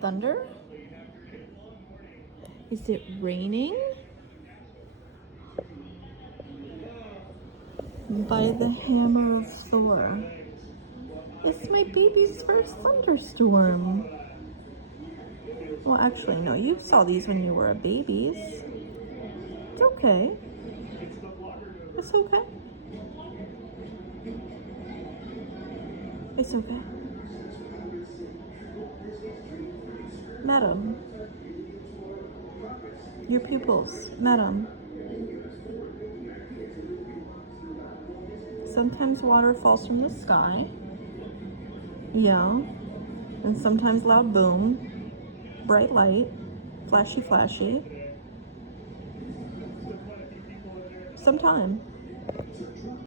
thunder? Is it raining? By the hammer of Thor. It's my baby's first thunderstorm. Well, actually, no, you saw these when you were babies. It's okay. It's okay. It's okay. Madam. Your pupils, madam. Sometimes water falls from the sky. Yeah. And sometimes loud boom, bright light, flashy flashy. Sometime.